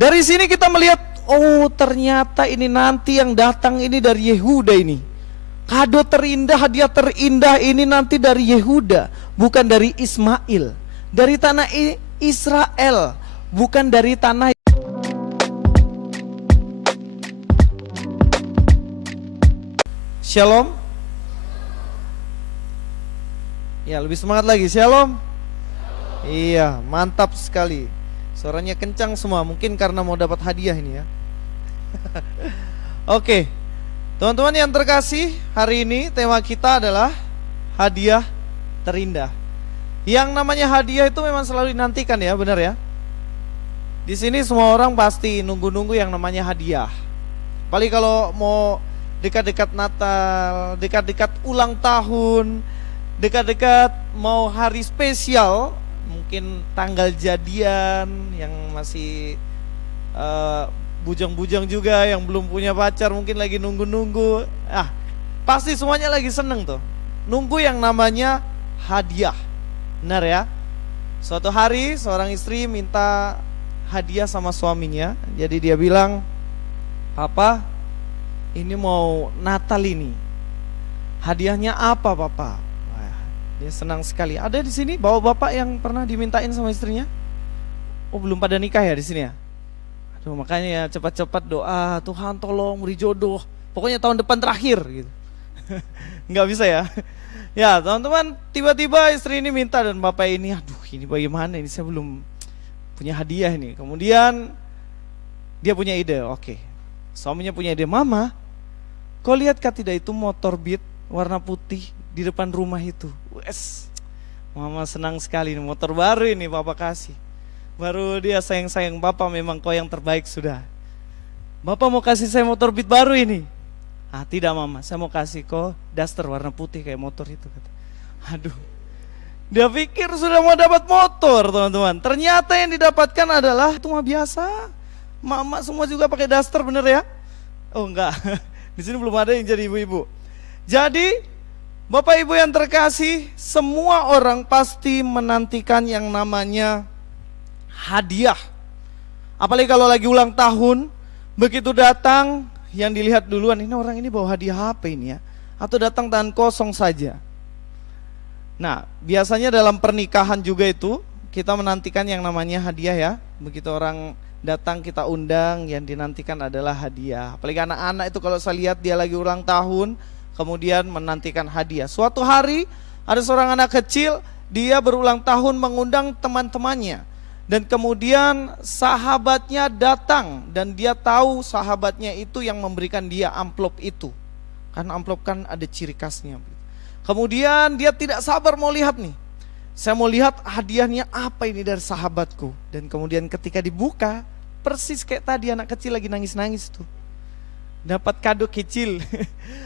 Dari sini kita melihat, oh ternyata ini nanti yang datang ini dari Yehuda ini. Kado terindah, hadiah terindah ini nanti dari Yehuda, bukan dari Ismail. Dari tanah Israel, bukan dari tanah. Shalom. Ya, lebih semangat lagi. Shalom. Iya, mantap sekali. Suaranya kencang semua, mungkin karena mau dapat hadiah ini ya. Oke, teman-teman yang terkasih, hari ini tema kita adalah hadiah terindah. Yang namanya hadiah itu memang selalu dinantikan ya, benar ya. Di sini semua orang pasti nunggu-nunggu yang namanya hadiah. Paling kalau mau dekat-dekat Natal, dekat-dekat ulang tahun, dekat-dekat mau hari spesial, mungkin tanggal jadian yang masih bujang-bujang juga, yang belum punya pacar mungkin lagi nunggu-nunggu. Pasti semuanya lagi seneng tuh, nunggu yang namanya hadiah. Benar ya? Suatu hari seorang istri minta hadiah sama suaminya. Jadi dia bilang, "Papa, ini mau Natal ini. Hadiahnya apa, Papa?" Dia senang sekali. Ada di sini bapak-bapak yang pernah dimintain sama istrinya? Oh, belum pada nikah ya di sini ya? Aduh, makanya ya cepat-cepat doa, Tuhan tolong beri jodoh. Pokoknya tahun depan terakhir gitu. Nggak bisa ya? Ya, teman-teman, tiba-tiba istri ini minta dan bapak ini, aduh ini bagaimana ini, saya belum punya hadiah ini. Kemudian dia punya ide, oke. Suaminya punya ide, "Mama, kau lihatkah tidak itu motor Beat warna putih di depan rumah itu?" Wes, Mama senang sekali, motor baru ini Papa kasih. Baru dia sayang-sayang, "Papa memang kau yang terbaik sudah. Bapak mau kasih saya motor Beat baru ini." "Tidak Mama, saya mau kasih kau Duster warna putih kayak motor itu," kata. Aduh, dia pikir sudah mau dapat motor, teman-teman. Ternyata yang didapatkan adalah itu mah biasa. Mama semua juga pakai Duster, bener ya? Oh enggak, di sini belum ada yang jadi ibu-ibu. Jadi Bapak Ibu yang terkasih, semua orang pasti menantikan yang namanya hadiah. Apalagi kalau lagi ulang tahun, begitu datang, yang dilihat duluan, ini orang ini bawa hadiah apa ini ya? Atau datang tangan kosong saja. Nah, biasanya dalam pernikahan juga itu, kita menantikan yang namanya hadiah ya. Begitu orang datang kita undang, yang dinantikan adalah hadiah. Apalagi anak-anak itu kalau saya lihat dia lagi ulang tahun, kemudian menantikan hadiah. Suatu hari ada seorang anak kecil, dia berulang tahun mengundang teman-temannya. Dan kemudian sahabatnya datang dan dia tahu sahabatnya itu yang memberikan dia amplop itu. Karena amplop kan ada ciri khasnya. Kemudian dia tidak sabar mau lihat nih. Saya mau lihat hadiahnya apa ini dari sahabatku. Dan kemudian ketika dibuka, persis kayak tadi anak kecil lagi nangis-nangis tuh. Dapat kado kecil.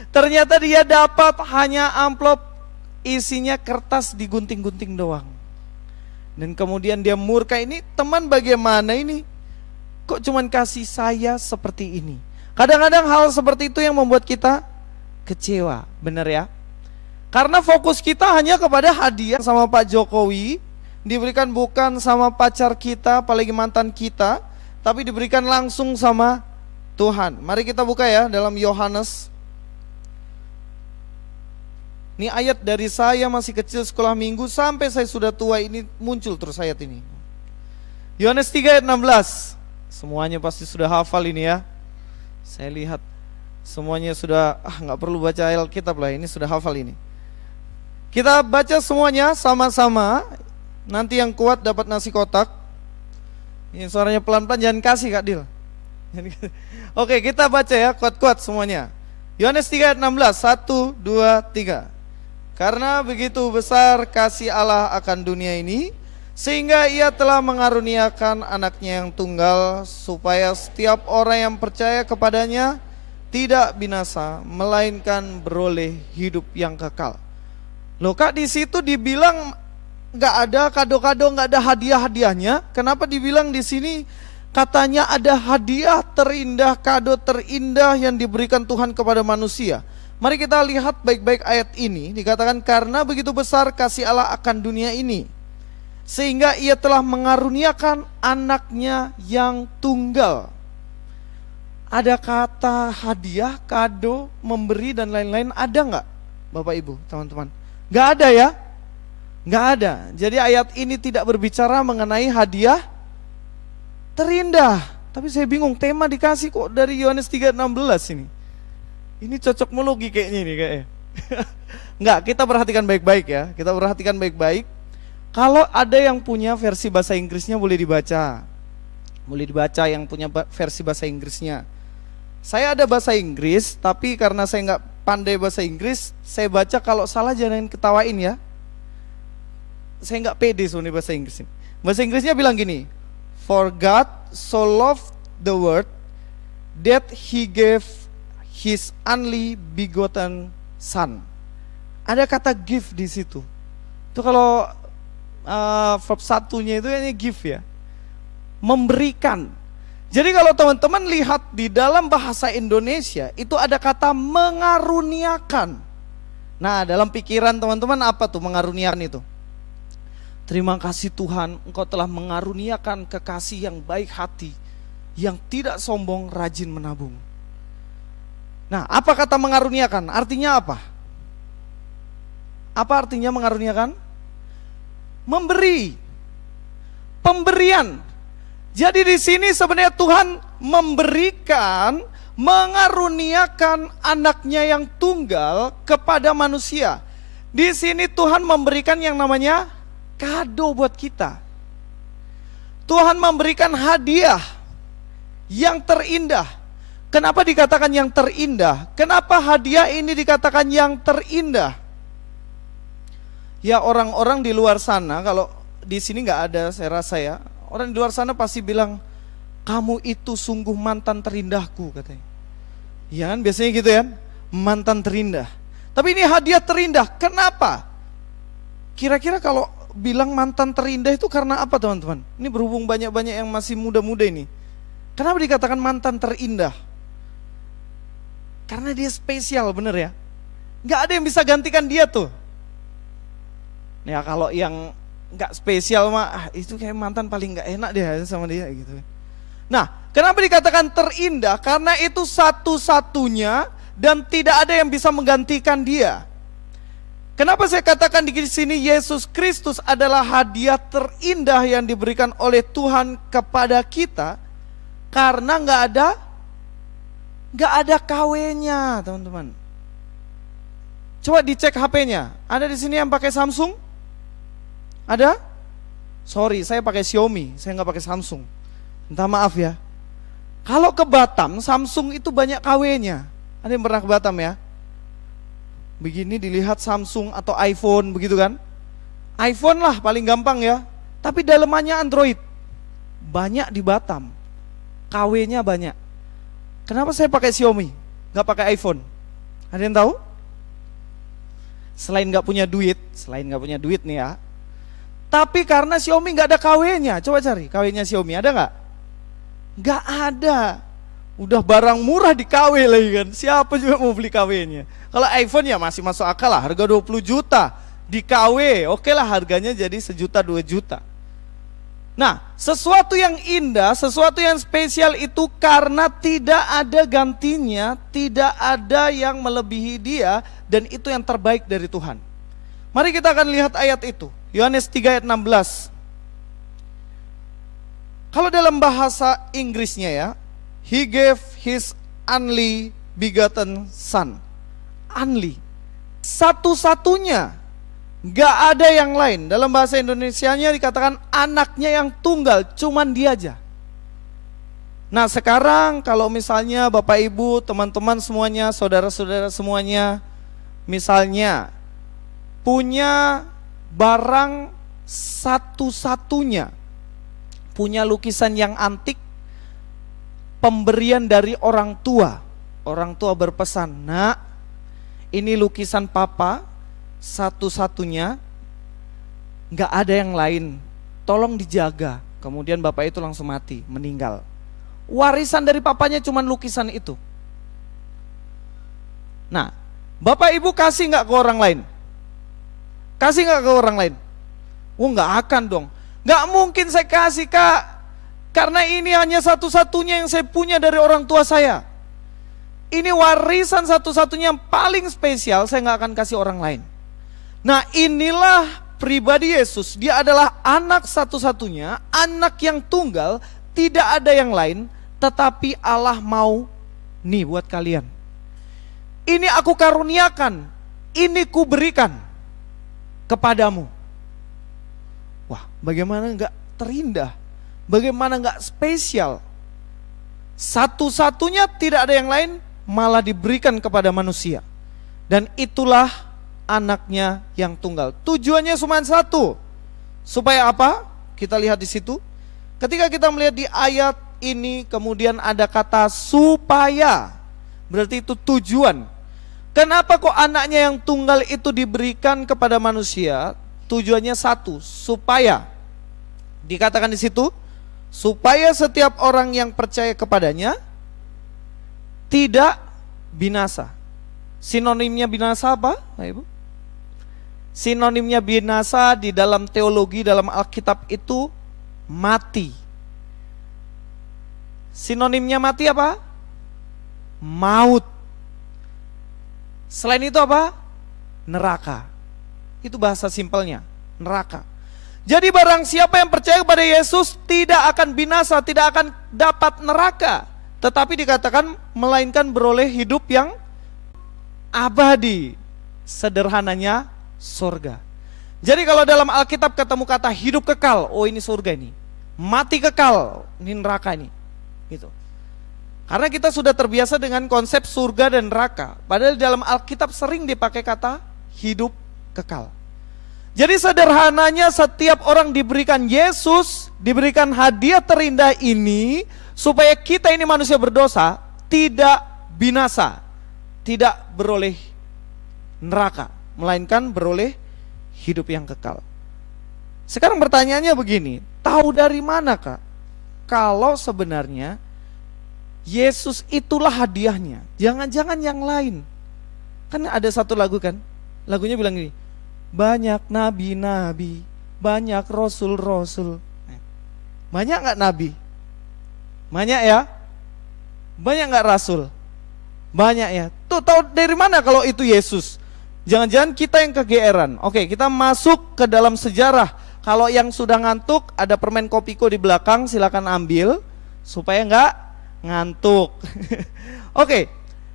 Ternyata dia dapat hanya amplop isinya kertas digunting-gunting doang. Dan kemudian dia murka, ini teman bagaimana ini? Kok cuman kasih saya seperti ini? Kadang-kadang hal seperti itu yang membuat kita kecewa, benar ya? Karena fokus kita hanya kepada hadiah sama Pak Jokowi, diberikan bukan sama pacar kita, apalagi mantan kita, tapi diberikan langsung sama Tuhan. Mari kita buka ya dalam Yohanes. Ini ayat dari saya masih kecil sekolah minggu sampai saya sudah tua ini muncul terus ayat ini. Yohanes 3 ayat 16. Semuanya pasti sudah hafal ini ya. Saya lihat semuanya sudah, nggak perlu baca Alkitab lah, ini sudah hafal ini. Kita baca semuanya sama-sama. Nanti yang kuat dapat nasi kotak. Ini suaranya pelan-pelan, jangan kasih Kak Dil. Oke, kita baca ya, kuat-kuat semuanya. Yohanes 3 ayat 16, 1, 2, 3. Karena begitu besar kasih Allah akan dunia ini, sehingga ia telah mengaruniakan anaknya yang tunggal, supaya setiap orang yang percaya kepadanya tidak binasa, melainkan beroleh hidup yang kekal. Loh Kak, di situ dibilang nggak ada kado-kado, nggak ada hadiah-hadiahnya. Kenapa dibilang di sini katanya ada hadiah terindah, kado terindah yang diberikan Tuhan kepada manusia? Mari kita lihat baik-baik ayat ini. Dikatakan karena begitu besar kasih Allah akan dunia ini, sehingga ia telah mengaruniakan anaknya yang tunggal. Ada kata hadiah, kado, memberi dan lain-lain, ada nggak Bapak Ibu, teman-teman? Nggak ada ya? Nggak ada. Jadi ayat ini tidak berbicara mengenai hadiah terindah. Tapi saya bingung, tema dikasih kok dari Yohanes 3:16 ini. Ini cocok melogi kayaknya ini kayaknya. Enggak, kita perhatikan baik-baik ya. Kita perhatikan baik-baik. Kalau ada yang punya versi bahasa Inggrisnya boleh dibaca. Boleh dibaca yang punya versi bahasa Inggrisnya. Saya ada bahasa Inggris, tapi karena saya nggak pandai bahasa Inggris, saya baca, kalau salah jangan ketawain ya. Saya nggak pede soalnya bahasa Inggris ini. Bahasa Inggrisnya bilang gini, for God so loved the world that he gave his only begotten son. Ada kata give di situ. Itu kalau verb satunya itu hanya give ya. Memberikan. Jadi kalau teman-teman lihat di dalam bahasa Indonesia itu ada kata mengaruniakan. Nah, dalam pikiran teman-teman apa tuh mengaruniakan itu? Terima kasih Tuhan, Engkau telah mengaruniakan kekasih yang baik hati, yang tidak sombong, rajin menabung. Nah, apa kata mengaruniakan? Artinya apa? Apa artinya mengaruniakan? Memberi. Pemberian. Jadi di sini sebenarnya Tuhan memberikan, mengaruniakan anaknya yang tunggal kepada manusia. Di sini Tuhan memberikan yang namanya kado buat kita. Tuhan memberikan hadiah yang terindah. Kenapa dikatakan yang terindah? Kenapa hadiah ini dikatakan yang terindah? Ya, orang-orang di luar sana, kalau di sini nggak ada saya rasa ya, orang di luar sana pasti bilang, kamu itu sungguh mantan terindahku katanya. Ya kan, biasanya gitu ya, mantan terindah. Tapi ini hadiah terindah, kenapa? Kira-kira kalau bilang mantan terindah itu karena apa teman-teman? Ini berhubung banyak-banyak yang masih muda-muda ini. Kenapa dikatakan mantan terindah? Karena dia spesial, bener ya. Gak ada yang bisa gantikan dia tuh. Ya kalau yang gak spesial mah, itu kayak mantan paling gak enak deh sama dia gitu. Nah, kenapa dikatakan terindah? Karena itu satu-satunya dan tidak ada yang bisa menggantikan dia. Kenapa saya katakan di sini Yesus Kristus adalah hadiah terindah yang diberikan oleh Tuhan kepada kita? Karena nggak ada KW-nya, teman-teman. Coba dicek HP-nya. Ada di sini yang pakai Samsung? Ada? Sorry, saya pakai Xiaomi, saya nggak pakai Samsung. Minta maaf ya. Kalau ke Batam, Samsung itu banyak KW-nya. Ada yang pernah ke Batam ya? Begini dilihat Samsung atau iPhone begitu kan? iPhone lah paling gampang ya. Tapi dalemannya Android. Banyak di Batam. KW-nya banyak. Kenapa saya pakai Xiaomi, nggak pakai iPhone? Ada yang tahu? Selain nggak punya duit nih ya. Tapi karena Xiaomi nggak ada KW-nya, coba cari KW-nya Xiaomi, ada nggak? Nggak ada. Udah barang murah di KW lagi kan. Siapa juga mau beli KW-nya? Kalau iPhone ya masih masuk akal lah, harga 20 juta. Di KW, oke lah harganya jadi 1 juta 2 juta. Nah, sesuatu yang indah, sesuatu yang spesial itu karena tidak ada gantinya, tidak ada yang melebihi dia, dan itu yang terbaik dari Tuhan. Mari kita akan lihat ayat itu. Yohanes 3 ayat 16. Kalau dalam bahasa Inggrisnya ya, He gave His only begotten son. Only. Satu-satunya. Gak ada yang lain. Dalam bahasa Indonesianya dikatakan anaknya yang tunggal, cuman dia aja. Nah sekarang kalau misalnya Bapak Ibu, teman-teman semuanya, saudara-saudara semuanya, misalnya punya barang satu-satunya, punya lukisan yang antik, pemberian dari orang tua berpesan, nak, ini lukisan papa, satu-satunya, gak ada yang lain, tolong dijaga. Kemudian bapak itu langsung mati, meninggal. Warisan dari papanya cuma lukisan itu. Nah, bapak ibu kasih gak ke orang lain? Kasih gak ke orang lain? Oh gak akan dong. Gak mungkin saya kasih Kak, karena ini hanya satu-satunya yang saya punya dari orang tua saya. Ini warisan satu-satunya yang paling spesial, saya gak akan kasih orang lain. Nah inilah pribadi Yesus, dia adalah anak satu-satunya, anak yang tunggal, tidak ada yang lain, tetapi Allah mau nih buat kalian. Ini aku karuniakan, ini ku berikan kepadamu. Wah, bagaimana enggak terindah, bagaimana enggak spesial. Satu-satunya, tidak ada yang lain, malah diberikan kepada manusia. Dan itulah anaknya yang tunggal. Tujuannya cuma satu. Supaya apa? Kita lihat di situ. Ketika kita melihat di ayat ini, kemudian ada kata supaya. Berarti itu tujuan. Kenapa kok anaknya yang tunggal itu diberikan kepada manusia? Tujuannya satu, supaya dikatakan di situ, supaya setiap orang yang percaya kepadanya tidak binasa. Sinonimnya binasa apa, Bapak Ibu? Sinonimnya binasa di dalam teologi, dalam Alkitab itu mati. Sinonimnya mati apa? Maut. Selain itu apa? Neraka. Itu bahasa simpelnya, neraka. Jadi barang siapa yang percaya kepada Yesus tidak akan binasa, tidak akan dapat neraka, tetapi dikatakan melainkan beroleh hidup yang abadi. Sederhananya surga. Jadi kalau dalam Alkitab ketemu kata hidup kekal, oh ini surga ini. Mati kekal, ini neraka ini. Gitu. Karena kita sudah terbiasa dengan konsep surga dan neraka. Padahal dalam Alkitab sering dipakai kata hidup kekal. Jadi sederhananya setiap orang diberikan Yesus, diberikan hadiah terindah ini, supaya kita ini manusia berdosa tidak binasa, tidak beroleh neraka, melainkan beroleh hidup yang kekal. Sekarang pertanyaannya begini, tahu dari mana Kak? Kalau sebenarnya Yesus itulah hadiahnya, jangan-jangan yang lain. Kan ada satu lagu kan, lagunya bilang gini, banyak nabi-nabi, banyak rasul-rasul. Banyak gak nabi? Banyak ya? Banyak gak rasul? Banyak ya. Tuh tahu dari mana kalau itu Yesus? Jangan-jangan kita yang kegeeran. Oke, kita masuk ke dalam sejarah. Kalau yang sudah ngantuk, ada permen Kopiko di belakang, silakan ambil supaya gak ngantuk. Oke,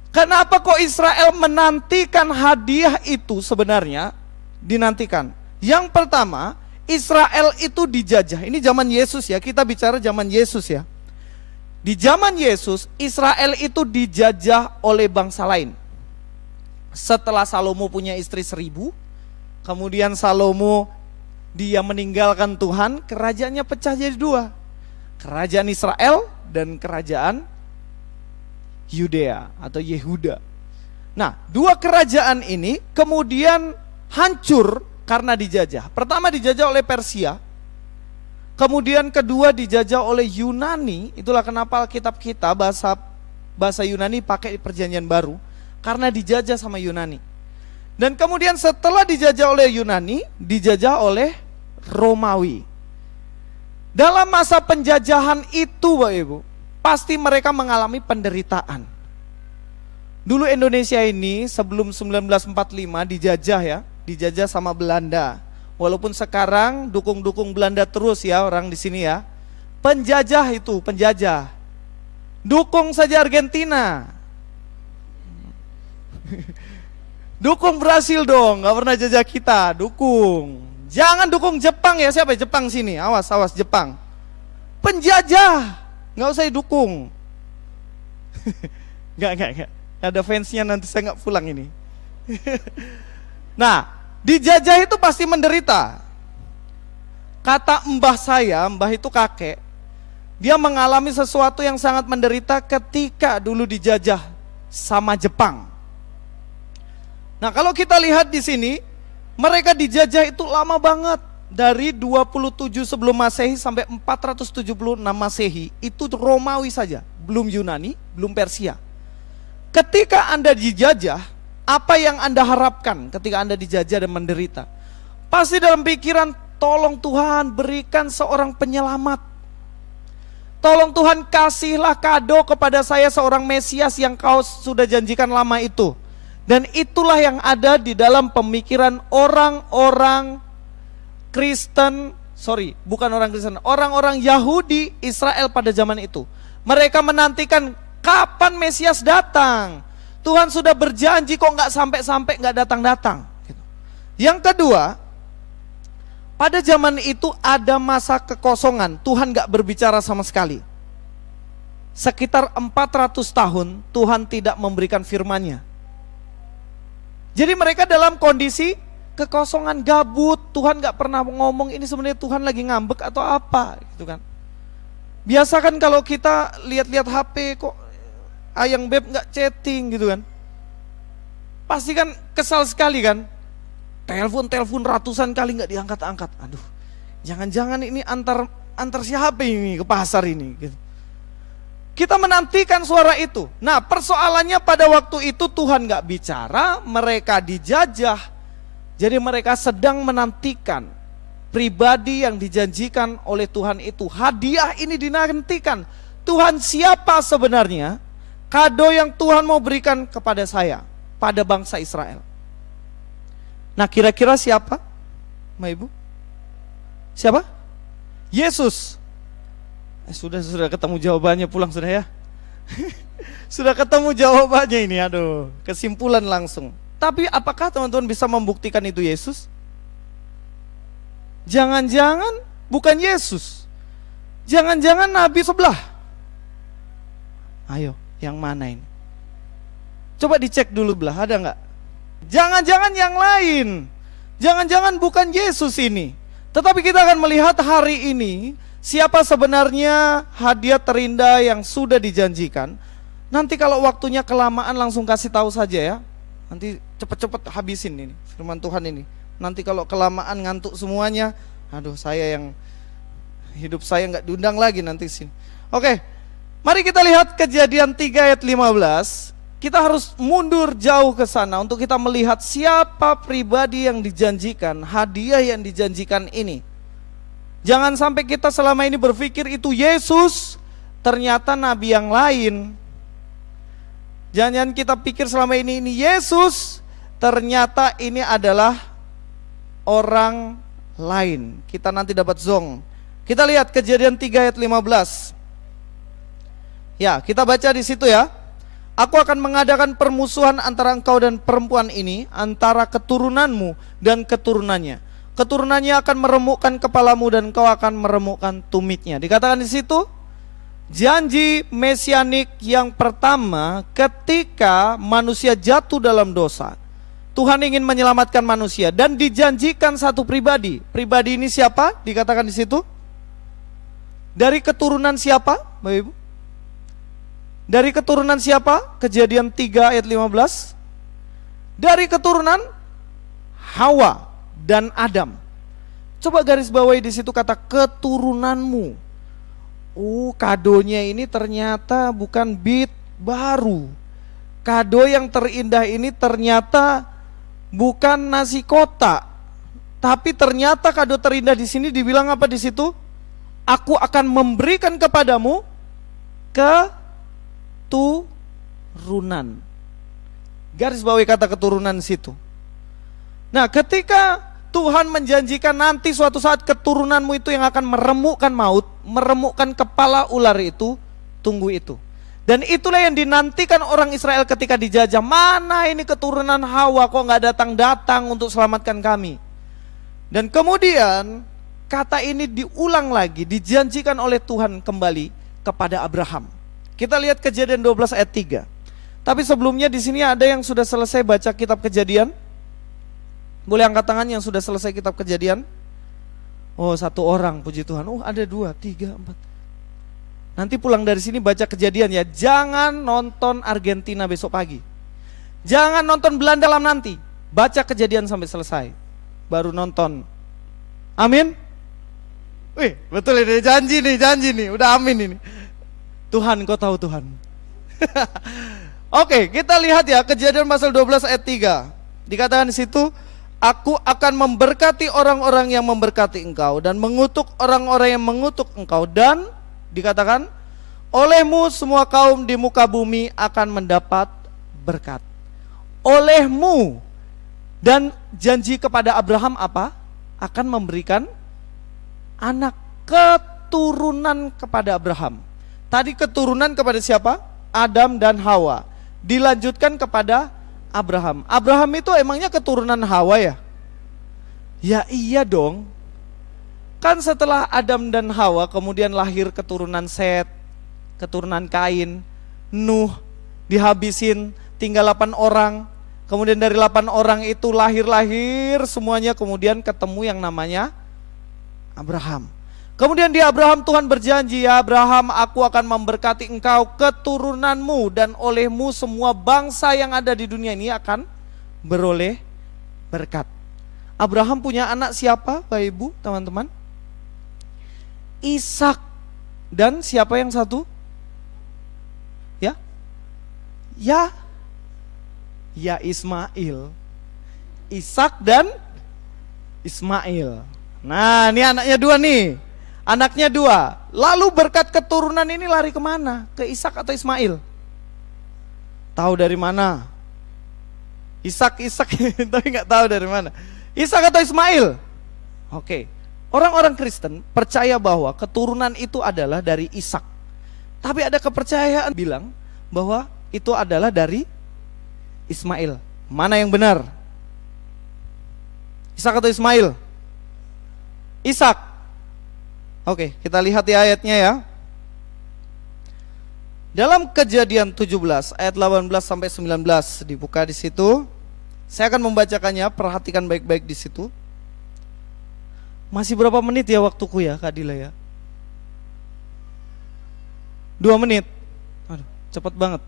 kenapa kok Israel menantikan hadiah itu sebenarnya? Dinantikan. Yang pertama, Israel itu dijajah. Ini zaman Yesus ya, kita bicara zaman Yesus ya. Di zaman Yesus, Israel itu dijajah oleh bangsa lain. Setelah Salomo punya istri 1000, kemudian Salomo dia meninggalkan Tuhan, kerajaannya pecah jadi 2. Kerajaan Israel dan kerajaan Yudea atau Yehuda. Nah, 2 kerajaan ini kemudian hancur karena dijajah. Pertama dijajah oleh Persia, kemudian kedua dijajah oleh Yunani. Itulah kenapa Alkitab kita bahasa Yunani pakai Perjanjian Baru, karena dijajah sama Yunani. Dan kemudian setelah dijajah oleh Yunani, dijajah oleh Romawi. Dalam masa penjajahan itu Bapak Ibu, pasti mereka mengalami penderitaan. Dulu Indonesia ini sebelum 1945 dijajah ya, dijajah sama Belanda. Walaupun sekarang dukung-dukung Belanda terus ya orang di sini ya. Penjajah itu, penjajah. Dukung saja Argentina. Dukung Brasil dong, gak pernah jajah kita, dukung. Jangan dukung Jepang ya, siapa ya Jepang sini? Awas, awas Jepang. Penjajah, gak usah didukung. Gak. Ada fansnya nanti saya gak pulang ini. Nah, dijajah itu pasti menderita. Kata mbah saya, mbah itu kakek, dia mengalami sesuatu yang sangat menderita ketika dulu dijajah sama Jepang. Nah, kalau kita lihat di sini, mereka dijajah itu lama banget. Dari 27 sebelum Masehi sampai 476 Masehi, itu Romawi saja, belum Yunani, belum Persia. Ketika Anda dijajah, apa yang Anda harapkan ketika Anda dijajah dan menderita? Pasti dalam pikiran, tolong Tuhan berikan seorang penyelamat. Tolong Tuhan kasihlah kado kepada saya seorang Mesias yang kau sudah janjikan lama itu. Dan itulah yang ada di dalam pemikiran orang-orang Kristen, orang-orang Yahudi Israel pada zaman itu. Mereka menantikan kapan Mesias datang. Tuhan sudah berjanji kok nggak sampai-sampai nggak datang-datang. Yang kedua, pada zaman itu ada masa kekosongan, Tuhan gak berbicara sama sekali. Sekitar 400 tahun Tuhan tidak memberikan firman-Nya. Jadi mereka dalam kondisi kekosongan, gabut, Tuhan gak pernah ngomong. Ini sebenarnya Tuhan lagi ngambek atau apa gitu kan. Biasa kan kalau kita lihat-lihat HP kok Ayang Beb gak chatting gitu kan. Pasti kan kesal sekali kan. Telepon ratusan kali nggak diangkat-angkat. Aduh, jangan-jangan ini antar siapa ini ke pasar ini? Gitu. Kita menantikan suara itu. Nah, persoalannya pada waktu itu Tuhan nggak bicara, mereka dijajah. Jadi mereka sedang menantikan pribadi yang dijanjikan oleh Tuhan itu. Hadiah ini dinantikan. Tuhan siapa sebenarnya? Kado yang Tuhan mau berikan kepada saya, pada bangsa Israel. Nah, kira-kira siapa? Ma Ibu? Siapa? Yesus. Sudah ketemu jawabannya, pulang sudah ya. Sudah ketemu jawabannya ini, aduh, kesimpulan langsung. Tapi apakah teman-teman bisa membuktikan itu Yesus? Jangan-jangan bukan Yesus. Jangan-jangan nabi sebelah. Ayo, yang mana ini? Coba dicek dulu belah, ada nggak? Jangan-jangan yang lain. Jangan-jangan bukan Yesus ini. Tetapi kita akan melihat hari ini siapa sebenarnya hadiah terindah yang sudah dijanjikan. Nanti kalau waktunya kelamaan langsung kasih tahu saja ya. Nanti cepet-cepet habisin ini firman Tuhan ini. Nanti kalau kelamaan ngantuk semuanya, aduh hidup saya nggak diundang lagi nanti sini. Oke, mari kita lihat Kejadian 3 ayat 15. Kita harus mundur jauh ke sana untuk kita melihat siapa pribadi yang dijanjikan, hadiah yang dijanjikan ini. Jangan sampai kita selama ini berpikir itu Yesus, ternyata nabi yang lain. Jangan kita pikir selama ini Yesus, ternyata ini adalah orang lain. Kita nanti dapat zong. Kita lihat Kejadian 3 ayat 15. Ya, kita baca di situ ya. Aku akan mengadakan permusuhan antara engkau dan perempuan ini, antara keturunanmu dan keturunannya. Keturunannya akan meremukkan kepalamu dan engkau akan meremukkan tumitnya. Dikatakan di situ, janji mesianik yang pertama ketika manusia jatuh dalam dosa. Tuhan ingin menyelamatkan manusia dan dijanjikan satu pribadi. Pribadi ini siapa? Dikatakan di situ. Dari keturunan siapa, Bapak Ibu? Dari keturunan siapa? Kejadian 3 ayat 15. Dari keturunan Hawa dan Adam. Coba garis bawahi di situ kata keturunanmu. Kadonya ini ternyata bukan bit baru. Kado yang terindah ini ternyata bukan nasi kotak. Tapi ternyata kado terindah di sini dibilang apa di situ? Aku akan memberikan kepadamu keturunan. Garis bawahi kata keturunan di situ. Nah, ketika Tuhan menjanjikan nanti suatu saat keturunanmu itu yang akan meremukkan maut, meremukkan kepala ular itu, tunggu itu. Dan itulah yang dinantikan orang Israel ketika dijajah. Mana ini keturunan Hawa kok gak datang-datang untuk selamatkan kami. Dan kemudian kata ini diulang lagi, dijanjikan oleh Tuhan kembali kepada Abraham. Kita lihat Kejadian 12 ayat 3. Tapi sebelumnya di sini ada yang sudah selesai baca kitab Kejadian? Boleh angkat tangan yang sudah selesai kitab Kejadian? Oh, satu orang, puji Tuhan. Oh, ada 2, 3, 4. Nanti pulang dari sini baca Kejadian ya. Jangan nonton Argentina besok pagi. Jangan nonton Belanda malam nanti. Baca Kejadian sampai selesai. Baru nonton. Amin. Wih, betul ini janji nih. Udah amin ini. Tuhan, kau tahu Tuhan. Oke, kita lihat ya Kejadian pasal 12 ayat 3. Dikatakan di situ, Aku akan memberkati orang-orang yang memberkati engkau dan mengutuk orang-orang yang mengutuk engkau. Dan dikatakan, olehmu semua kaum di muka bumi akan mendapat berkat. Olehmu, dan janji kepada Abraham apa? Akan memberikan anak keturunan kepada Abraham. Tadi keturunan kepada siapa? Adam dan Hawa. Dilanjutkan kepada Abraham. Abraham itu emangnya keturunan Hawa ya? Ya iya dong. Kan setelah Adam dan Hawa kemudian lahir keturunan Set, keturunan Kain, Nuh, dihabisin, tinggal 8 orang. Kemudian dari 8 orang itu lahir-lahir semuanya, kemudian ketemu yang namanya Abraham. Kemudian di Abraham Tuhan berjanji, ya Abraham, aku akan memberkati engkau, keturunanmu, dan olehmu semua bangsa yang ada di dunia ini akan beroleh berkat. Abraham punya anak siapa Bapak Ibu teman-teman? Ishak. Dan siapa yang satu? Ya? Ya Ismail. Ishak dan Ismail. Nah ini anaknya 2 nih. Anaknya 2. Lalu berkat keturunan ini lari kemana? Ke Ishak atau Ismail? Tahu dari mana? Ishak tapi nggak tahu dari mana. Ishak atau Ismail? Oke. Orang-orang Kristen percaya bahwa keturunan itu adalah dari Ishak. Tapi ada kepercayaan bilang bahwa itu adalah dari Ismail. Mana yang benar? Ishak atau Ismail? Ishak. Oke, kita lihat di ayatnya ya. Dalam Kejadian 17 ayat 18 sampai 19 dibuka di situ. Saya akan membacakannya, perhatikan baik-baik di situ. Masih berapa menit ya waktuku ya, Kak Dila ya? 2 menit. Aduh, cepat banget.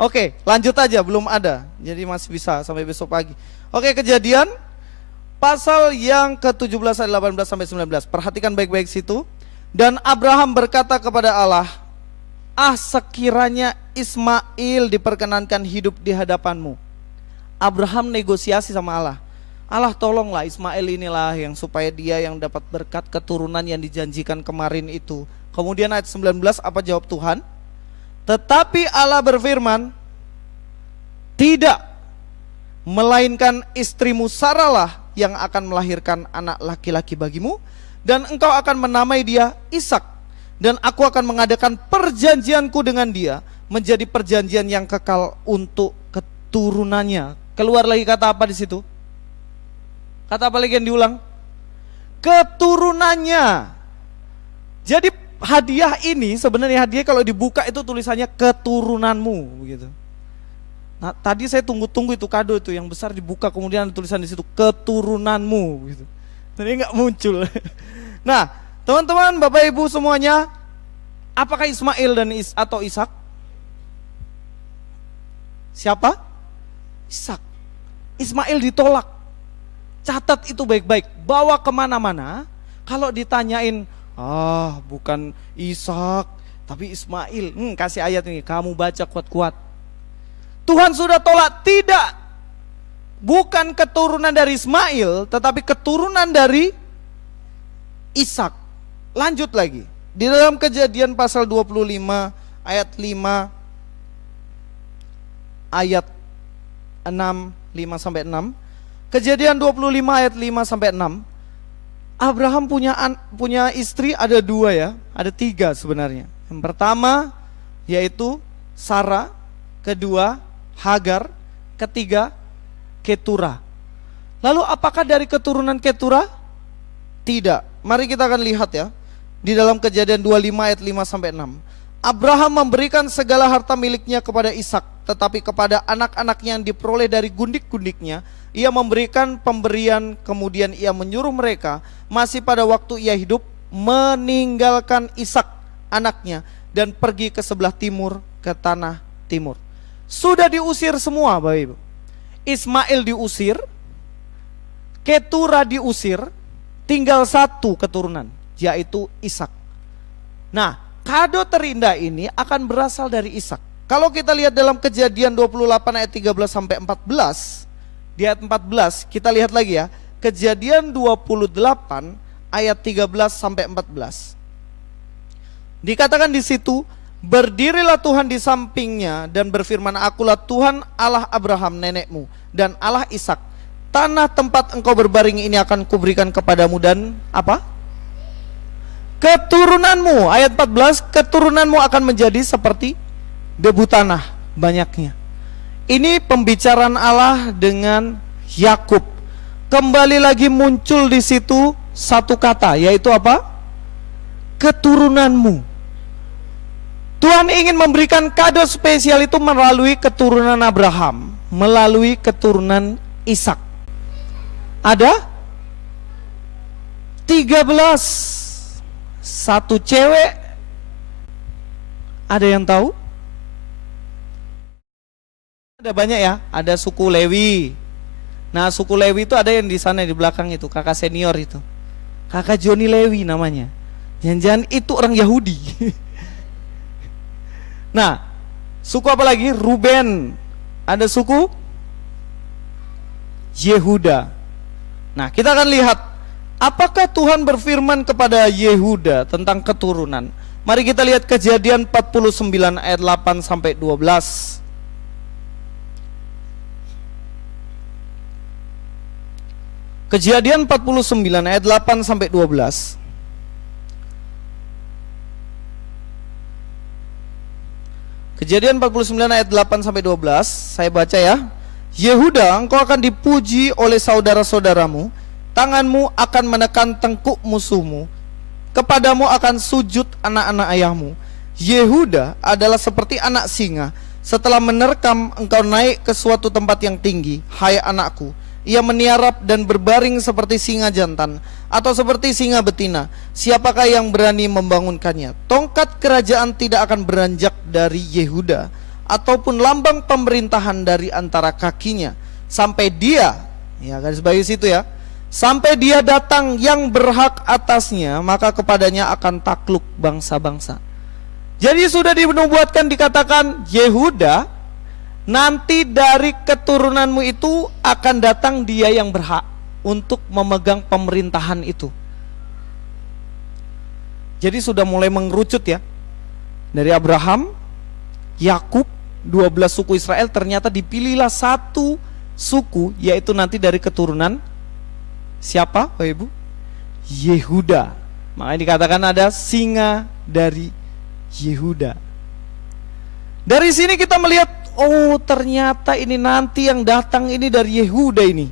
Oke, lanjut aja, belum ada. Jadi masih bisa sampai besok pagi. Oke, Kejadian pasal yang ke-17 ayat 18 sampai 19. Perhatikan baik-baik situ. Dan Abraham berkata kepada Allah, sekiranya Ismail diperkenankan hidup di hadapanmu. Abraham negosiasi sama Allah. Allah tolonglah Ismail inilah yang supaya dia yang dapat berkat keturunan yang dijanjikan kemarin itu. Kemudian ayat 19 apa jawab Tuhan? Tetapi Allah berfirman, tidak, melainkan istrimu Saralah yang akan melahirkan anak laki-laki bagimu, dan engkau akan menamai dia Ishak, dan aku akan mengadakan perjanjianku dengan dia menjadi perjanjian yang kekal untuk keturunannya. Keluar lagi kata apa di situ? Kata apa lagi yang diulang? Keturunannya. Jadi hadiah ini sebenarnya hadiah kalau dibuka itu tulisannya keturunanmu begitu. Nah, tadi saya tunggu-tunggu itu kado itu yang besar dibuka kemudian ada tulisan di situ keturunanmu gitu. Tadi nggak muncul. Nah, teman-teman, Bapak Ibu semuanya, apakah Ismail dan atau Ishak? Siapa? Ishak. Ismail ditolak. Catat itu baik-baik. Bawa kemana-mana. Kalau ditanyain, bukan Ishak, tapi Ismail. Kasih ayat ini, kamu baca kuat-kuat. Tuhan sudah tolak, tidak. Bukan keturunan dari Ismail, tetapi keturunan dari Ishak. Lanjut lagi. Di dalam Kejadian pasal 25 ayat 5 ayat 6, 5 sampai 6. Kejadian 25 ayat 5 sampai 6. Abraham punya istri ada 2 ya, ada 3 sebenarnya. Yang pertama yaitu Sarah, kedua Hagar, ketiga Ketura. Lalu apakah dari keturunan Ketura? Tidak. Mari kita akan lihat ya. Di dalam Kejadian 25 ayat 5 sampai 6. Abraham memberikan segala harta miliknya kepada Ishak, tetapi kepada anak-anaknya yang diperoleh dari gundik-gundiknya, ia memberikan pemberian, kemudian ia menyuruh mereka masih pada waktu ia hidup meninggalkan Ishak anaknya dan pergi ke sebelah timur, ke tanah timur. Sudah diusir semua Bapak Ibu. Ismail diusir, Ketura diusir, tinggal 1 keturunan, yaitu Ishak. Nah, kado terindah ini akan berasal dari Ishak. Kalau kita lihat dalam Kejadian 28 ayat 13 sampai 14, Di ayat 14 kita lihat lagi ya. Kejadian 28 ayat 13 sampai 14. Dikatakan di situ, berdirilah Tuhan di sampingnya dan berfirman, akulah Tuhan Allah Abraham nenekmu dan Allah Ishak. Tanah tempat engkau berbaring ini akan kuberikan kepadamu dan apa? Keturunanmu. Ayat 14, keturunanmu akan menjadi seperti debu tanah banyaknya. Ini pembicaraan Allah dengan Yakub. Kembali lagi muncul di situ satu kata, yaitu apa? Keturunanmu. Tuhan ingin memberikan kado spesial itu melalui keturunan Abraham, melalui keturunan Ishak. Ada 13, satu cewek. Ada yang tahu? Ada banyak ya, ada suku Lewi. Nah, suku Lewi itu ada yang di sana di belakang itu, kakak senior itu. Kakak Joni Lewi namanya. Jangan-jangan itu orang Yahudi. Nah, suku apa lagi? Ruben. Ada suku Yehuda. Nah, kita akan lihat apakah Tuhan berfirman kepada Yehuda tentang keturunan. Mari kita lihat Kejadian 49 ayat 8 sampai 12. Kejadian 49 ayat 8 sampai 12. Kejadian 49 ayat 8 sampai 12, saya baca ya. Yehuda, engkau akan dipuji oleh saudara-saudaramu, tanganmu akan menekan tengkuk musuhmu, kepadamu akan sujud anak-anak ayahmu. Yehuda adalah seperti anak singa, setelah menerkam engkau naik ke suatu tempat yang tinggi, hai anakku. Ia meniarap dan berbaring seperti singa jantan atau seperti singa betina. Siapakah yang berani membangunkannya? Tongkat kerajaan tidak akan beranjak dari Yehuda, ataupun lambang pemerintahan dari antara kakinya, sampai dia, ya garis bawah situ ya, sampai dia datang yang berhak atasnya, maka kepadanya akan takluk bangsa-bangsa. Jadi sudah dinubuatkan, dikatakan Yehuda, nanti dari keturunanmu itu akan datang dia yang berhak untuk memegang pemerintahan itu. Jadi sudah mulai mengerucut ya. Dari Abraham, Yakub, 12 suku Israel, ternyata dipilihlah satu suku, yaitu nanti dari keturunan siapa Bapak Ibu? Yehuda. Makanya dikatakan ada singa dari Yehuda. Dari sini kita melihat, oh ternyata ini nanti yang datang ini dari Yehuda ini.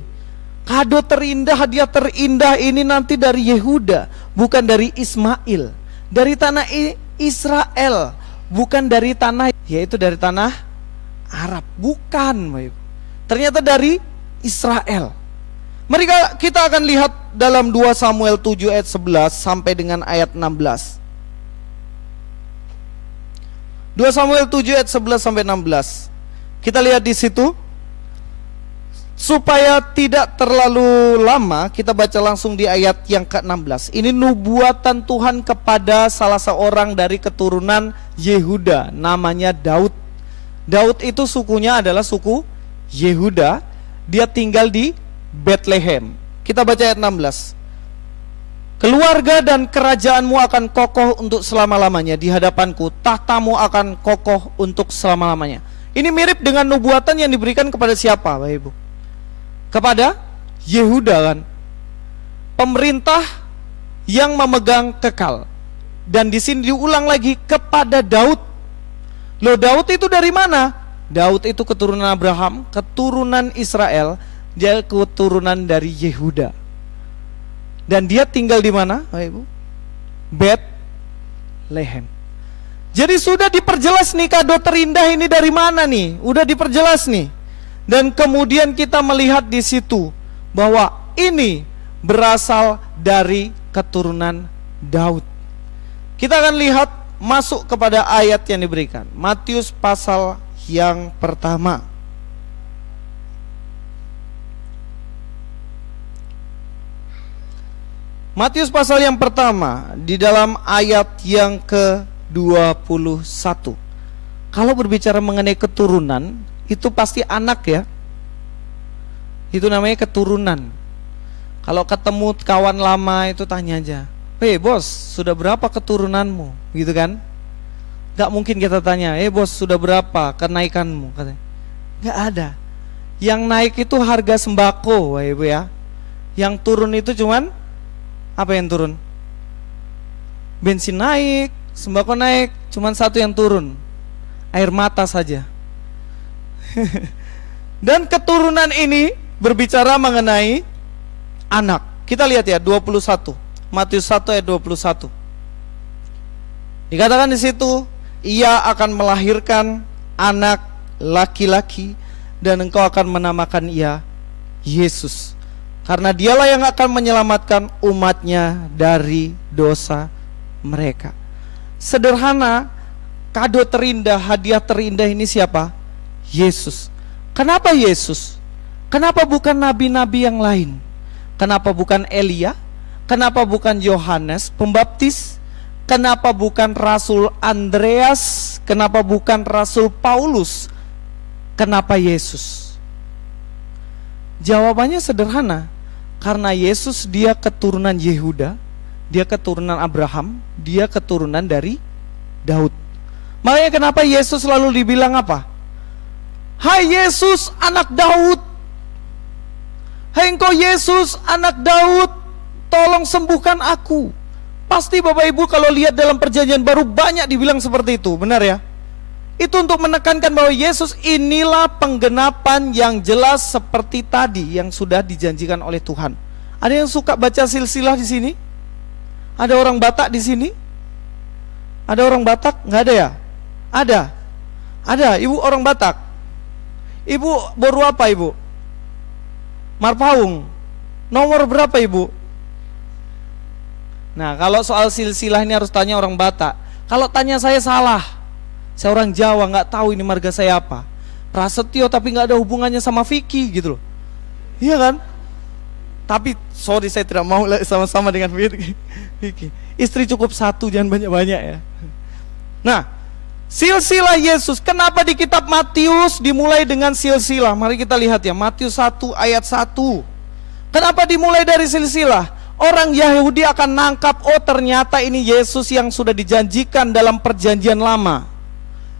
Kado terindah, hadiah terindah ini nanti dari Yehuda, bukan dari Ismail, dari tanah Israel, bukan dari tanah, yaitu dari tanah Arab, bukan. Ternyata dari Israel. Mari kita akan lihat dalam 2 Samuel 7 ayat 11 sampai dengan ayat 16. 2 Samuel 7 ayat 11 sampai 16. Kita lihat di situ. Supaya tidak terlalu lama, kita baca langsung di ayat yang ke-16. Ini nubuatan Tuhan kepada salah seorang dari keturunan Yehuda, namanya Daud. Daud itu sukunya adalah suku Yehuda. Dia tinggal di Bethlehem. Kita baca ayat 16. Keluarga dan kerajaanmu akan kokoh untuk selama-lamanya di hadapanku, tahtamu akan kokoh untuk selama-lamanya. Ini mirip dengan nubuatan yang diberikan kepada siapa, Bapak Ibu? Kepada Yehuda kan, pemerintah yang memegang kekal. Dan di sini diulang lagi kepada Daud. Loh, Daud itu dari mana? Daud itu keturunan Abraham, keturunan Israel, dia keturunan dari Yehuda. Dan dia tinggal di mana, Bapak Ibu? Bethlehem. Jadi sudah diperjelas nih, kado terindah ini dari mana nih? Udah diperjelas nih. Dan kemudian kita melihat di situ bahwa ini berasal dari keturunan Daud. Kita akan lihat masuk kepada ayat yang diberikan. Matius pasal yang pertama. Matius pasal yang pertama di dalam ayat yang ke-21. Kalau berbicara mengenai keturunan, itu pasti anak ya. Itu namanya keturunan. Kalau ketemu kawan lama itu tanya aja, bos, sudah berapa keturunanmu? Gitu kan? Gak mungkin kita tanya, bos, sudah berapa kenaikanmu? Katanya. Gak ada. Yang naik itu harga sembako, Ibu ya. Yang turun itu cuman apa yang turun? Bensin naik, sembako naik, cuman satu yang turun, air mata saja. Dan keturunan ini berbicara mengenai anak. Kita lihat ya 21, Matius 1 ayat 21. Dikatakan di situ, ia akan melahirkan anak laki-laki dan engkau akan menamakan ia Yesus, karena dialah yang akan menyelamatkan umatnya dari dosa mereka. Sederhana, kado terindah, hadiah terindah ini siapa? Yesus. Kenapa Yesus? Kenapa bukan nabi-nabi yang lain? Kenapa bukan Elia? Kenapa bukan Yohanes Pembaptis? Kenapa bukan Rasul Andreas? Kenapa bukan Rasul Paulus? Kenapa Yesus? Jawabannya sederhana. Karena Yesus dia keturunan Yehuda, dia keturunan Abraham, dia keturunan dari Daud. Makanya kenapa Yesus selalu dibilang apa? Hai Yesus anak Daud. Hai engkau Yesus anak Daud, tolong sembuhkan aku. Pasti Bapak Ibu kalau lihat dalam perjanjian baru banyak dibilang seperti itu, benar ya? Itu untuk menekankan bahwa Yesus inilah penggenapan yang jelas seperti tadi yang sudah dijanjikan oleh Tuhan. Ada yang suka baca silsilah di sini? Ada orang Batak di sini? Ada orang Batak? Nggak ada ya? Ada. Ada, Ibu orang Batak. Ibu boru apa Ibu? Marpaung. Nomor berapa Ibu? Nah, kalau soal silsilah ini harus tanya orang Batak. Kalau tanya saya salah. Saya orang Jawa, nggak tahu ini marga saya apa. Prasetyo tapi nggak ada hubungannya sama Vicky gitu loh. Iya kan? Tapi sorry saya tidak mau sama-sama dengan Vicky. Istri cukup satu, jangan banyak-banyak ya. Nah, silsilah Yesus. Kenapa di kitab Matius dimulai dengan silsilah? Mari kita lihat ya, Matius 1 ayat 1. Kenapa dimulai dari silsilah? Orang Yahudi akan nangkap, oh ternyata ini Yesus yang sudah dijanjikan dalam perjanjian lama.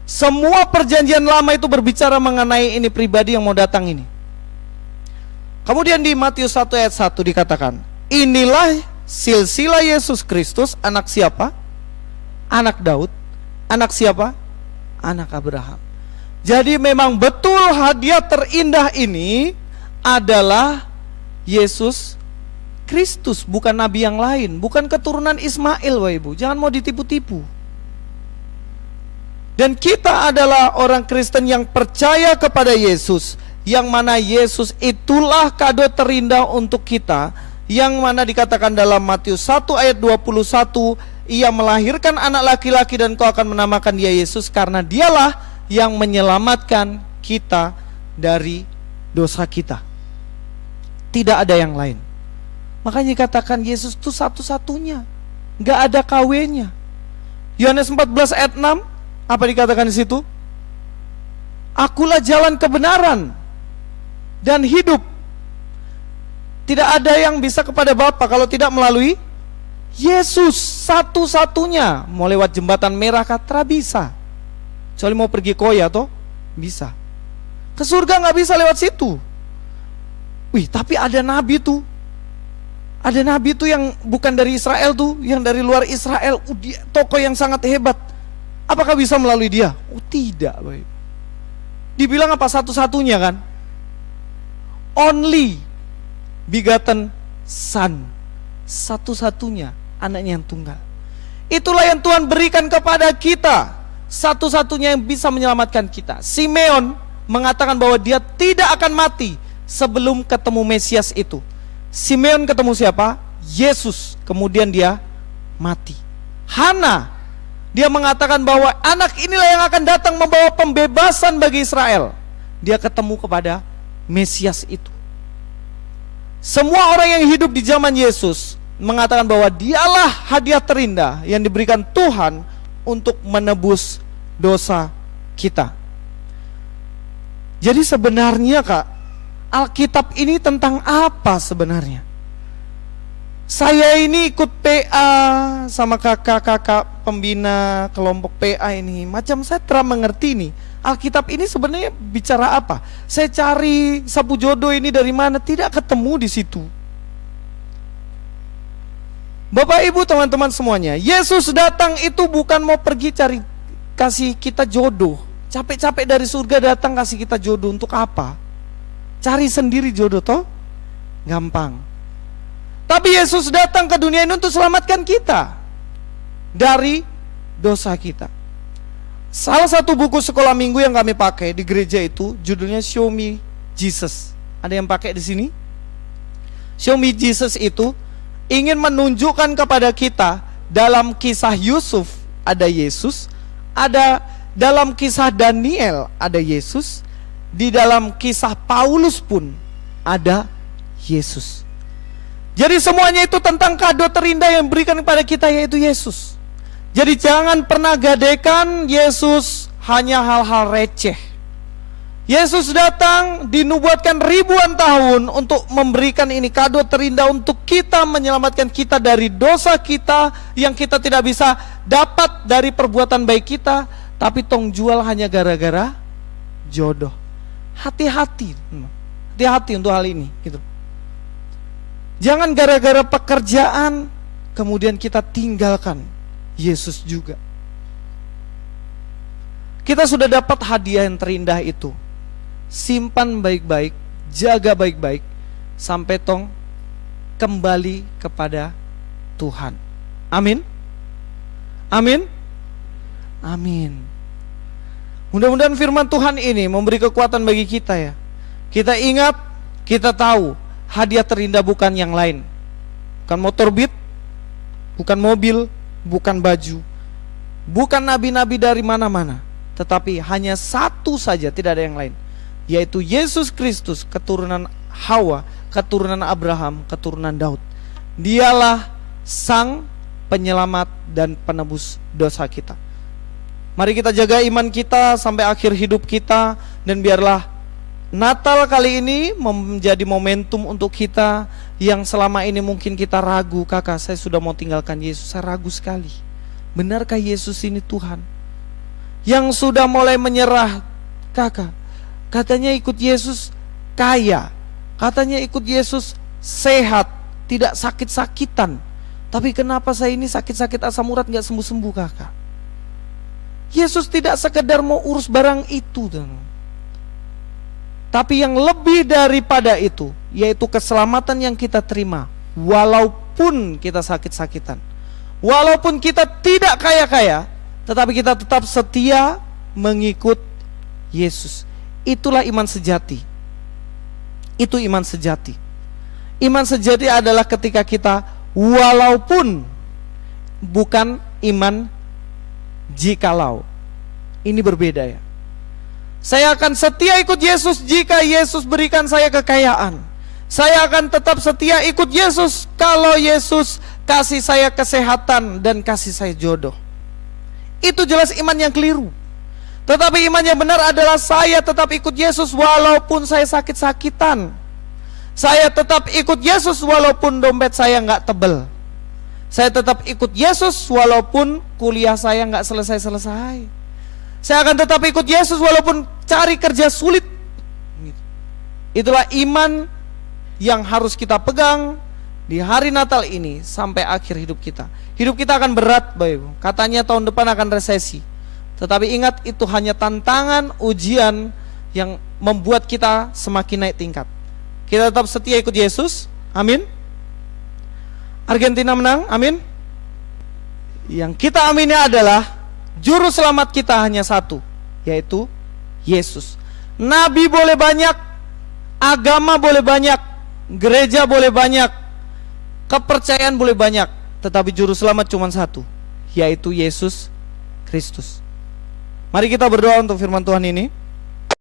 Semua perjanjian lama itu berbicara mengenai ini pribadi yang mau datang ini. Kemudian di Matius 1 ayat 1 dikatakan, inilah silsilah Yesus Kristus, anak siapa? Anak Daud. Anak siapa? Anak Abraham. Jadi memang betul hadiah terindah ini adalah Yesus Kristus, bukan nabi yang lain, bukan keturunan Ismail, Bapak Ibu. Jangan mau ditipu-tipu. Dan kita adalah orang Kristen yang percaya kepada Yesus, yang mana Yesus itulah kado terindah untuk kita, yang mana dikatakan dalam Matius 1 ayat 21, ia melahirkan anak laki-laki dan kau akan menamakan dia Yesus, karena dialah yang menyelamatkan kita dari dosa kita. Tidak ada yang lain. Makanya dikatakan Yesus itu satu-satunya, nggak ada KW-nya. Yohanes 14 ayat 6, apa dikatakan di situ? Akulah jalan kebenaran dan hidup. Tidak ada yang bisa kepada Bapa kalau tidak melalui Yesus, satu-satunya. Mau lewat jembatan merah kah? Bisa. Kecuali mau pergi Koya toh? Bisa. Ke surga nggak bisa lewat situ. Wih, tapi ada nabi tuh. Ada nabi tuh yang bukan dari Israel tuh, yang dari luar Israel, dia tokoh yang sangat hebat. Apakah bisa melalui dia? Oh tidak, baik. Dibilang apa satu-satunya kan? Only begotten son, satu-satunya anaknya yang tunggal. Itulah yang Tuhan berikan kepada kita, satu-satunya yang bisa menyelamatkan kita. Simeon mengatakan bahwa dia tidak akan mati sebelum ketemu Mesias itu. Simeon ketemu siapa? Yesus. Kemudian dia mati. Hana, dia mengatakan bahwa anak inilah yang akan datang membawa pembebasan bagi Israel. Dia ketemu kepada Mesias itu. Semua orang yang hidup di zaman Yesus mengatakan bahwa dialah hadiah terindah yang diberikan Tuhan untuk menebus dosa kita. Jadi sebenarnya Kak, Alkitab ini tentang apa sebenarnya? Saya ini ikut PA sama kakak-kakak pembina kelompok PA ini. Macam saya terang mengerti nih, Alkitab ini sebenarnya bicara apa? Saya cari sapu jodoh ini dari mana, tidak ketemu di situ. Bapak Ibu teman-teman semuanya, Yesus datang itu bukan mau pergi cari kasih kita jodoh. Capek-capek dari surga datang kasih kita jodoh untuk apa? Cari sendiri jodoh toh? Gampang. Tapi Yesus datang ke dunia ini untuk selamatkan kita dari dosa kita. Salah satu buku sekolah minggu yang kami pakai di gereja itu judulnya Show Me Jesus. Ada yang pakai di sini? Show Me Jesus itu ingin menunjukkan kepada kita dalam kisah Yusuf ada Yesus, ada dalam kisah Daniel ada Yesus, di dalam kisah Paulus pun ada Yesus. Jadi semuanya itu tentang kado terindah yang diberikan kepada kita, yaitu Yesus. Jadi jangan pernah gadekan Yesus hanya hal-hal receh. Yesus datang dinubuatkan ribuan tahun untuk memberikan ini kado terindah untuk kita, menyelamatkan kita dari dosa kita yang kita tidak bisa dapat dari perbuatan baik kita, tapi tong jual hanya gara-gara jodoh. Hati-hati, hati-hati untuk hal ini gitu. Jangan gara-gara pekerjaan kemudian kita tinggalkan Yesus juga. Kita sudah dapat hadiah yang terindah itu. Simpan baik-baik, jaga baik-baik sampai tong kembali kepada Tuhan. Amin. Amin. Amin. Mudah-mudahan firman Tuhan ini memberi kekuatan bagi kita ya. Kita ingat, kita tahu hadiah terindah bukan yang lain. Bukan motor Beat, bukan mobil, bukan baju, bukan nabi-nabi dari mana-mana, tetapi hanya satu saja, tidak ada yang lain, yaitu Yesus Kristus, keturunan Hawa, keturunan Abraham, keturunan Daud. Dialah sang penyelamat dan penebus dosa kita. Mari kita jaga iman kita sampai akhir hidup kita, dan biarlah Natal kali ini menjadi momentum untuk kita yang selama ini mungkin kita ragu. Kakak, saya sudah mau tinggalkan Yesus, saya ragu sekali. Benarkah Yesus ini Tuhan? Yang sudah mulai menyerah, kakak, katanya ikut Yesus kaya, katanya ikut Yesus sehat, tidak sakit-sakitan. Tapi kenapa saya ini sakit-sakit asam urat gak sembuh-sembuh, kakak? Yesus tidak sekedar mau urus barang itu, tapi yang lebih daripada itu, yaitu keselamatan yang kita terima. Walaupun kita sakit-sakitan, walaupun kita tidak kaya-kaya, tetapi kita tetap setia mengikut Yesus. Itulah iman sejati. Itu iman sejati. Iman sejati adalah ketika kita walaupun, bukan iman jikalau. Ini berbeda ya. Saya akan setia ikut Yesus jika Yesus berikan saya kekayaan. Saya akan tetap setia ikut Yesus kalau Yesus kasih saya kesehatan dan kasih saya jodoh. Itu jelas iman yang keliru. Tetapi iman yang benar adalah saya tetap ikut Yesus walaupun saya sakit-sakitan. Saya tetap ikut Yesus walaupun dompet saya nggak tebel. Saya tetap ikut Yesus walaupun kuliah saya nggak selesai-selesai. Saya akan tetap ikut Yesus walaupun cari kerja sulit. Itulah iman yang harus kita pegang di hari Natal ini sampai akhir hidup kita. Hidup kita akan berat, Bapak Ibu. Katanya tahun depan akan resesi. Tetapi ingat, itu hanya tantangan, ujian yang membuat kita semakin naik tingkat. Kita tetap setia ikut Yesus. Amin. Argentina menang, amin. Yang kita amini adalah juru selamat kita hanya satu, yaitu Yesus. Nabi boleh banyak, agama boleh banyak, gereja boleh banyak, kepercayaan boleh banyak, tetapi juru selamat cuma satu, yaitu Yesus Kristus. Mari kita berdoa untuk firman Tuhan ini.